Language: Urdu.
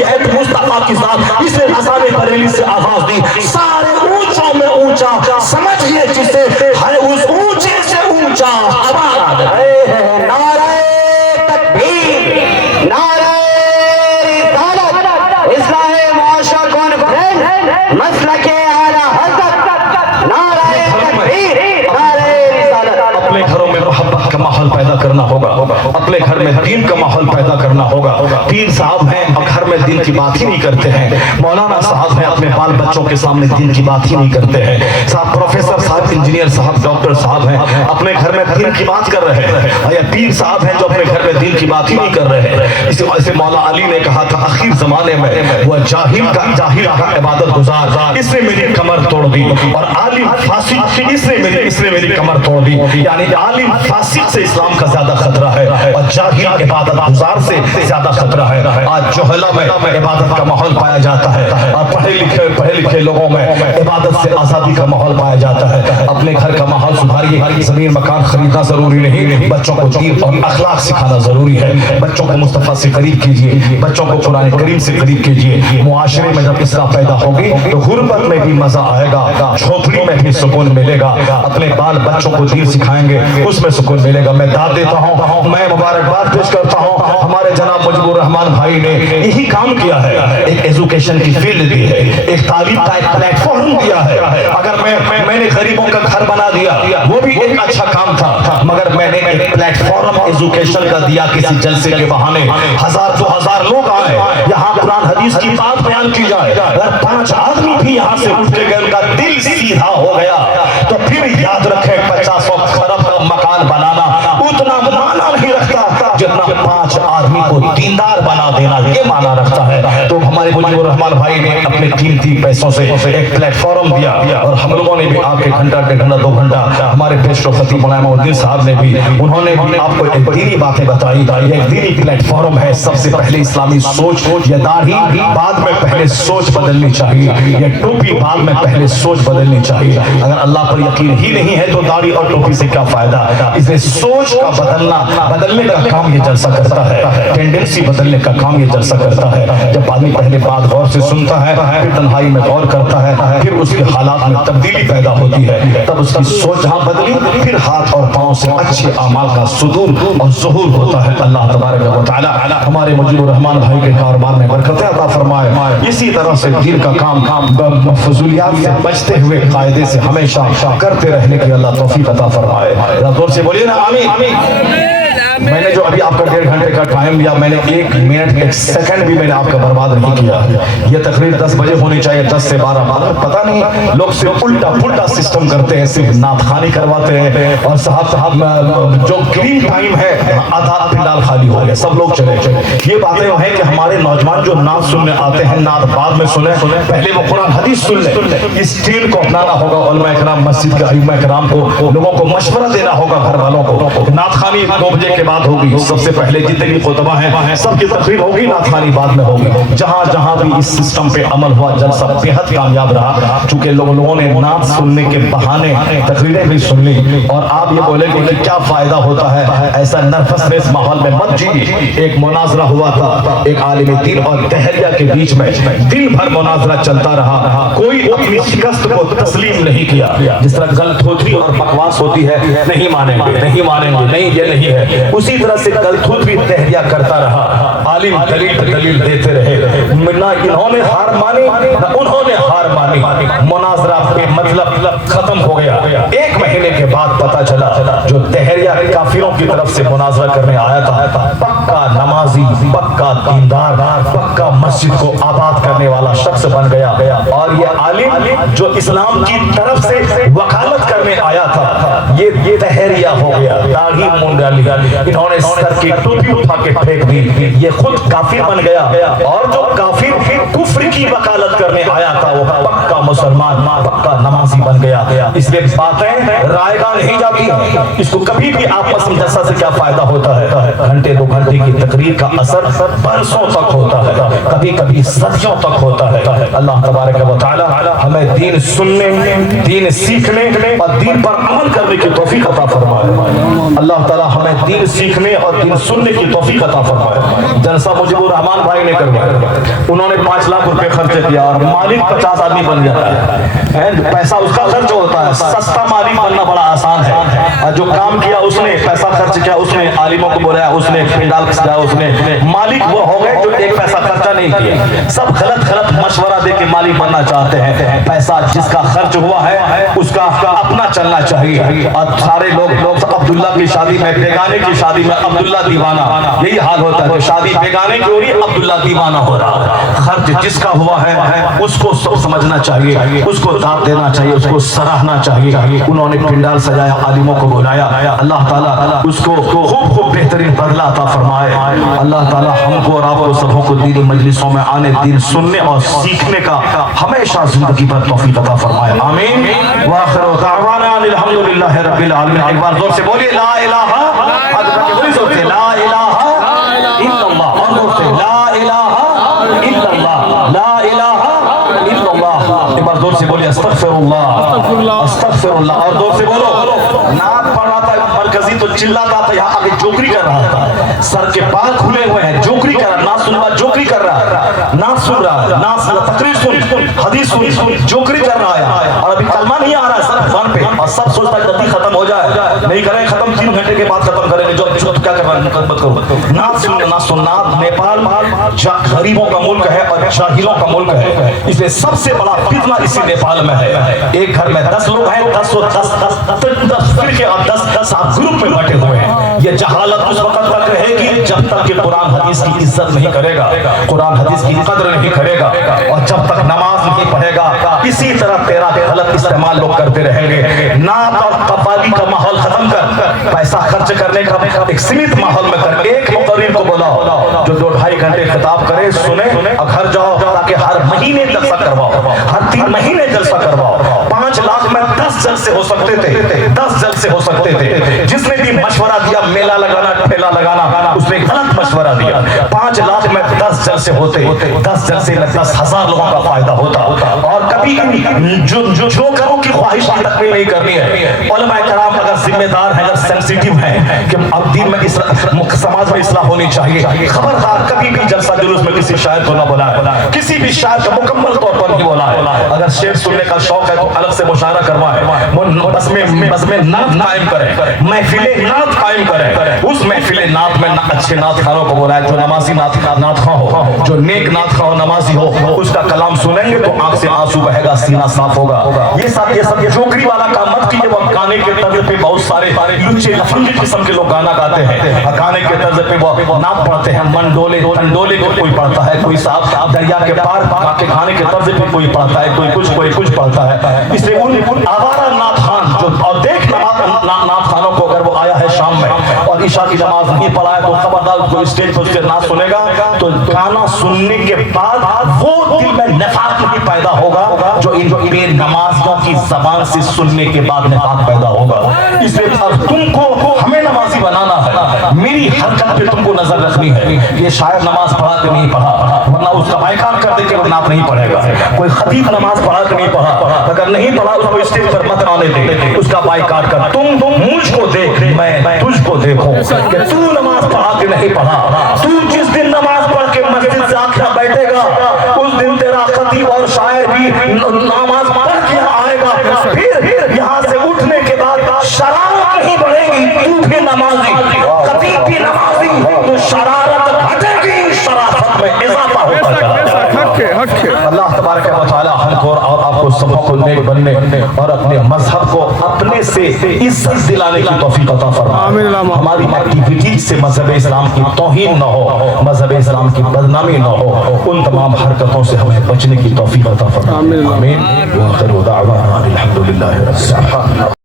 کوئی ہے تو مصطفیٰ کی ذات. اس نے حسن بریلی سے آواز دی, سارے اونچوں میں اونچا سمجھئے جسے ہے اس اونچے سے اونچا. آواز نعرہ تکبیر, نعرہ رسالت, اصلاح معاشرہ کانفرنس, مسلک اعلیٰ حضرت, نعرہ تکبیر, نعرہ رسالت. اپنے گھروں میں محبت کا ماحول پیدا کرنا ہوگا, اپنے گھر میں دین کا ماحول پیدا کرنا ہوگا. پیر صاحب ہیں اور گھر میں دین کی بات ہی نہیں کرتے ہیں, مولانا صاحب ہیں اپنے بال بچوں کے سامنے دین کی بات ہی نہیں کرتے ہیں, صاحب پروفیسر صاحب, انجینئر صاحب, ڈاکٹر صاحب ہیں اپنے گھر میں دین کی بات کر رہے ہیں, یا پیر صاحب ہیں جو اپنے گھر میں دین کی بات ہی نہیں کر رہے ہیں. اسی وجہ سے مولا علی نے کہا تھا اخیر زمانے میں وہ جاہل کا عبادت گزار اس نے میری کمر توڑ دی, اور عالم فاسق اس نے میری کمر توڑ دی. یعنی عالم فاسق سے اسلام کا زیادہ خطرہ ہے اور جاہل عبادت گزار سے زیادہ خطرہ ہے. آج جوہلا میں عبادت کا ماحول پایا جاتا ہے, اور پڑھے لکھے لوگوں میں عبادت سے آزادی کا ماحول پایا جاتا ہے. اپنے گھر کا ماحول سدھاریے. زمین مکان خریدنا ضروری نہیں, بچوں کو دین اور اخلاق سکھانا ضروری ہے. بچوں کو مصطفیٰ سے قریب کیجیے, بچوں کو قرآن کریم سے قریب کیجیے. معاشرے میں جب اصلاح پیدا ہوگی تو غربت میں بھی مزہ آئے گا, جھوپڑی میں بھی سکون ملے گا. اپنے بال بچوں کو دین سکھائیں گے اس میں سکون ملے گا. میں داد دیتا ہوں, میں مبارکباد پیش کرتا ہوں, ہمارے جناب مجیب الرحمان بھائی نے یہی کام کیا ہے, ایک ایجوکیشن کی فیلڈ دی ہے, ایک تعلیم کا ایک پلیٹ فارم دیا ہے. اگر میں نے غریبوں کا گھر بنا دیا وہ بھی ایک اچھا کام تھا, مگر میں نے ایک پلیٹ فارم ایجوکیشن کا دیا. کسی جلسے کے بہانے 1000-2000 لوگ آئے, یہاں قرآن حدیث کی بات بیان کی جائے, اگر 5 آدمی بھی یہاں سے اٹھ کے گئے, ان کا دل سیدھا ہو گیا, تو پھر یاد رکھیں 50 ارب کا مکان بنانا اتنا معنی نہیں رکھتا جتنا 5 آدمی کو دیندار بنا دینا یہ معنی رکھتا ہے. تو ہمارے مجیب الرحمان بھائی نے اپنے قیمتی پیسوں سے ایک پلیٹ فارم دیا, اور ہم لوگوں نے بھی آپ کے گھنٹہ 2 گھنٹہ, ہمارے پیشرو خطیب مولانا الدین صاحب نے بھی, انہوں نے بھی آپ کو ایک دینی باتیں بتائی. یہ ایک دینی پلیٹ فارم ہے. سب سے پہلے اسلامی سوچ, یہ داڑھی بعد میں پہلے سوچ بدلنی چاہیے, یہ ٹوپی بعد میں پہلے سوچ بدلنی چاہیے. اگر اللہ پر یقین ہی نہیں ہے تو داڑھی اور ٹوپی سے کیا فائدہ. اس لیے سوچ کا بدلنے کا کام یہ جلسہ کرتا ہے, ٹینڈنسی بدلنے کا کام یہ جلسہ کرتا ہے. جب آدمی پہلے بات غور سے سنتا ہے, پھر تنہائی میں غور کرتا ہے, پھر اس کے حالات میں تبدیلی پیدا ہوتی ہے, تب اس کی سوچ جہاں بدلی, پھر ہاتھ اور پاؤں سے اچھے اعمال کا صدور اور ظہور ہوتا ہے. اللہ تبارک و تعالی ہمارے مجیب الرحمان بھائی کے کاروبار میں برکتیں عطا فرمائے. اسی طرح سے دین کا کام فضولیات سے بچتے ہوئے قاعدے سے ہمیشہ کرتے رہنے کی اللہ توفیق عطا فرمائے. زور سے بولیے نا آمین. میں نے جو ابھی آپ کا 1.5 گھنٹے کا ٹائم لیا, میں نے 1 منٹ 1 سیکنڈ بھی میں نے آپ کا برباد نہیں کیا. یہ تقریر 10 بجے ہونی چاہیے, 10 سے 12. پتہ نہیں لوگ سے الٹا سسٹم کرتے ہیں, صرف نعت خوانی کرواتے ہیں, اور صاحب جو گرین ٹائم ہے آدھا پنڈال خالی ہو گیا, سب لوگ چلے. یہ باتیں ہیں کہ ہمارے نوجوان جو نعت سننے آتے ہیں, نعت بعد میں سنیں, پہلے وہ قرآن حدیث سن لیں. اس ٹرین کو اپنانا ہوگا. علماء کرام, مسجد کے ائمہ کرام کو, لوگوں کو مشورہ دینا ہوگا, گھر والوں کو. نعت خوانی 2 بجے کے بعد ہوگی. سب سے پہلے جتنے بھی خطبہ ہیں سب کی تقریر ہوگی, نعت خوانی بعد میں ہوگی. جہاں بھی اس سسٹم پہ عمل ہوا, جلسہ بہت کامیاب رہا, چونکہ لوگوں نے نعت سننے کے بہانے تقریریں بھی سن لی. اور آپ یہ بولیں گے کہ کیا فائدہ ہوتا ہے, ایسا نرفس ماحول میں مت جیئے. ایک مناظرہ ہوا تھا ایک عالم دین اور دہریہ کے بیچ میں, دن بھر مناظرہ چلتا رہا, کوئی اپنی شکست کو تسلیم نہیں کیا. جس طرح غلط ہوتی اور بکواس ہوتی ہے, نہیں مانیں گے, نہیں یہ نہیں ہے, اسی طرح سے غلط بھی دہریہ کرتا رہا. عالم دلیل دیتے رہے, نہ انہوں نے ہار مانی نہ انہوں نے ہار مانی. مناظرہ پہ مطلب ختم ہو گیا. 1 مہینے کے بعد پتا چلا جو دہریہ کافروں کی طرف سے مناظرہ کرنے آیا تھا, پکا نمازی, پکا دیندار, پکا مسجد کو آباد کرنے والا شخص بن گیا. اور یہ عالم جو اسلام کی طرف سے وکالت کرنے آیا تھا, یہ دہریہ ہو گیا. داڑھی منڈا لیا, انہوں نے سر کی ٹوپی اٹھا کے پھینک دی, یہ خود کافر بن گیا. اور جو کافر کفر کی وکالت کرنے آیا تھا وہ پکا مسلمان, پکا نمازی بن گیا. اس لیے باتیں رائے گاہ نہیں جاتی ہیں. اس کو کبھی بھی آپس میں جلسہ سے کیا فائدہ ہوتا ہے, گھنٹے 2 گھنٹے کی تقریر کا اثر برسوں تک ہوتا ہے. کبھی کبھی صدیوں تک ہوتا ہے. اللہ تبارک و تعالی ہمیں دین سننے, دین سیکھنے اور دین پر عمل کرنے کی توفیق عطا فرمائے. اللہ تعالی ہمیں دین سیکھنے اور دین سننے کی توفیق عطا فرمائے. جلسہ مجیب الرحمان بھائی نے کروایا, انہوں نے 5 لاکھ روپے خرچ کیا اور مالک 50 آدمی بن جاتا ہے. پیسہ اس کا خرچ ہوتا ہے, سستا مالک بننا بڑا آسان ہے. جو کام کیا اس نے, پیسہ خرچ کیا اس نے, عالموں کو بولا اس نے, پنڈال سجایا اس نے, مالک وہ ہو گئے جو ایک پیسہ خرچہ نہیں کیا. سب غلط مشورہ دے کے مالک بننا چاہتے ہیں. پیسہ جس کا خرچ ہوا ہے اس کا اپنا چلنا چاہیے. اور سارے لوگ عبداللہ کی شادی میں, بیگانے کی شادی میں عبداللہ دیوانہ, یہی حال ہوتا ہے. شادی بیگانے کی ہو رہی, عبداللہ دیوانہ ہو رہا. خرچ جس کا ہوا ہے اس کو سب سمجھنا چاہیے, اس کو داد دینا چاہیے, اس کو سراہنا چاہیے. انہوں نے پنڈال سجایا, عالموں کو بلایا. اللہ تعالیٰ اس کو خوب بہترین بدلہ عطا فرمائے. اللہ تعالیٰ ہم کو اور آپ کو سبوں کو دینی مجلسوں میں آنے, دین سننے اور سیکھنے کا ہمیشہ زندگی پر توفیق عطا فرمائے. آمین. وآخر دعوانا الحمدللہ رب العالمین. ایک بار زور سے بولیے لا الہ, بولیے زور سے لا الہ الا اللہ, اور زور سے لا الہ الا اللہ, لا الہ الا اللہ. ایک بار زور سے بولیے استغفر اللہ, استغفر اللہ, اور زور سے بولو. نعت پڑھ رہا تھا مرکزی تو چلاتا تھا, یہاں آگے جوکری کر رہا تھا, سر کے بال کھلے ہوئے ہیں, جوکری کر رہا, نعت سن رہا, جوکری کر رہا ہے, نعت سن رہا ہے, نعت تقریر سن, حدیث سن, جوکری کر رہا ہے. اور ابھی کلمہ نہیں آ رہا ہے سر فون پہ, اور سب سوچتا ہے جلدی ختم ہو جائے, نہیں کریں ختم, 3 گھنٹے کے بعد ختم کریں گے, جو کیا کر رہا ہے مقدمت کرو. نعت سن, نعت سن. نعت نیپال غریبوں کا ملک ہے اور جاہلوں کا ملک ہے, اس لیے سب سے بڑا فتنہ اسی نیپال میں ہے. ایک گھر میں 10 لوگ ہیں, 10 فرقے اور 10 گروپ میں بٹے ہوئے ہیں. یہ جہالت اس وقت تک رہے گی جب تک کہ قرآن حدیث کی عزت نہیں کرے گا, قرآن حدیث کی قدر نہیں کرے گا, اور جب تک نماز نہیں پڑھے گا اسی طرح تیرا غلط استعمال لوگ کرتے رہیں گے. نعت اور قوالی کا ماحول ختم کر, پیسہ خرچ کرنے کا ایک سیمت ماحول میں کر. ایک مقرر کو بلاؤ جو 2-2.5 گھنٹے خطاب کرے, سنے اور گھر جاؤ, تاکہ ہر مہینے جلسہ کرواؤ, ہر 3 مہینے جلسہ کرواؤ. 5 لاکھ میں 10 جلسے ہو سکتے تھے, 10 جلسے ہو سکتے تھے. جس نے بھی مشورہ دیا میلہ لگانا, ٹھیلا لگانا, اس نے غلط مشورہ دیا. 5 لاکھ میں 10 جلسے ہوتے, 10 جلسے میں 10,000 لوگوں کا فائدہ ہوتا. اور کبھی جو کروں کی خواہش کی تکمیل نہیں کرنی ہے. علماء کرام اگر ذمہ دار ہیں, اگر سینسیٹیو ہیں کہ اب دین میں سماج میں اصلاح ہونی چاہیے, خبردار کبھی بھی جلسہ جلوس میں کسی شاعر کو نہ بلائے, کسی بھی شاعر کا مکمل طور پر نہیں بلائے. اگر شعر سننے کا شوق ہے تو الگ سے مشاعرہ کروائے, بس میں نعت قائم کریں, محفل نعت قائم کریں. اس محفل نعت میں اچھے نعت خانوں کو بلائے, جو نمازی نعت خواں ہو, جو نیک نعت خواں نمازی ہو, اس کا کلام سنیں گے تو آنکھ سے آنسو بہے گا, سینہ صاف ہوگا. یہ سب جوکری والا کام مت کیجیے. وہ گانے کے طرز پہ بہت سارے لچے لفنگی قسم کے لوگ گانا گاتے ہیں, گانے کے طرز پہ وہ نعت پڑھتے ہیں, منڈولے ٹنڈولے کو کوئی پڑھتا ہے, کوئی صاحب دریا کے پار کے گانے کے طرز پہ کوئی پڑھتا ہے, کوئی کچھ پڑھتا ہے. اس لیے ان آوارہ نعت خان جو, اور دیکھ نعت خانوں کو اگر وہ آیا ہے شام میں اور عشاء کی نماز نہیں پڑھا ہے تو خبردار کوئی اسٹیج پر اس کے نعت سنے گا تو گانا سننے کے بعد وہ دل میں نفاق نہیں پیدا ہوگا جو ان بے نمازیوں کی زبان سے سننے کے بعد نفاق پیدا ہوگا. اس لیے اب تم کو ہمیں نمازی بنانا ہے, میری حرکت پہ تم کو نظر رکھنی ہے. یہ شاعر نماز پڑھا کہ نہیں پڑھا, ورنہ اس کا بائیکاٹ کر دے کہ وہ نعت نہیں پڑھے گا. کوئی خطیب نماز پڑھا کہ نہیں پڑھا, اگر نہیں پڑھا اس کو اسٹیج پر مت آنے دے, اس کا بائیکاٹ کر. تم مجھ کو دیکھ, میں تجھ کو دیکھوں کہ تو نماز پڑھا کہ نہیں پڑھا. تو جس دن نماز پڑھ کے مسجد سے آخرا بیٹھے گا اس دن تیرا خطیب اور شاعر بھی نماز پڑھ کے آئے گا. پھر یہاں سے اٹھنے کے بعد شرارت نہیں بڑھے گی, تو بھی نمازی, خطیب بھی نمازی, تو شرارت گھٹے گی, شرافت میں اضافہ ہوتا جائے. اللہ تبارک و تعالی ہم کو اور آپ کو سب کو نیک بننے اور اپنے مذہب کو اپنے سے عزت دلانے کی توفیق عطا فرمائے. ہماری ایکٹیویٹی سے مذہب اسلام کی توہین نہ ہو, مذہب اسلام کی بدنامی نہ ہو, ان تمام حرکتوں سے ہمیں بچنے کی توفیق عطا فرمائے. آمین. وآخر دعوانا الحمدللہ رب العالمین.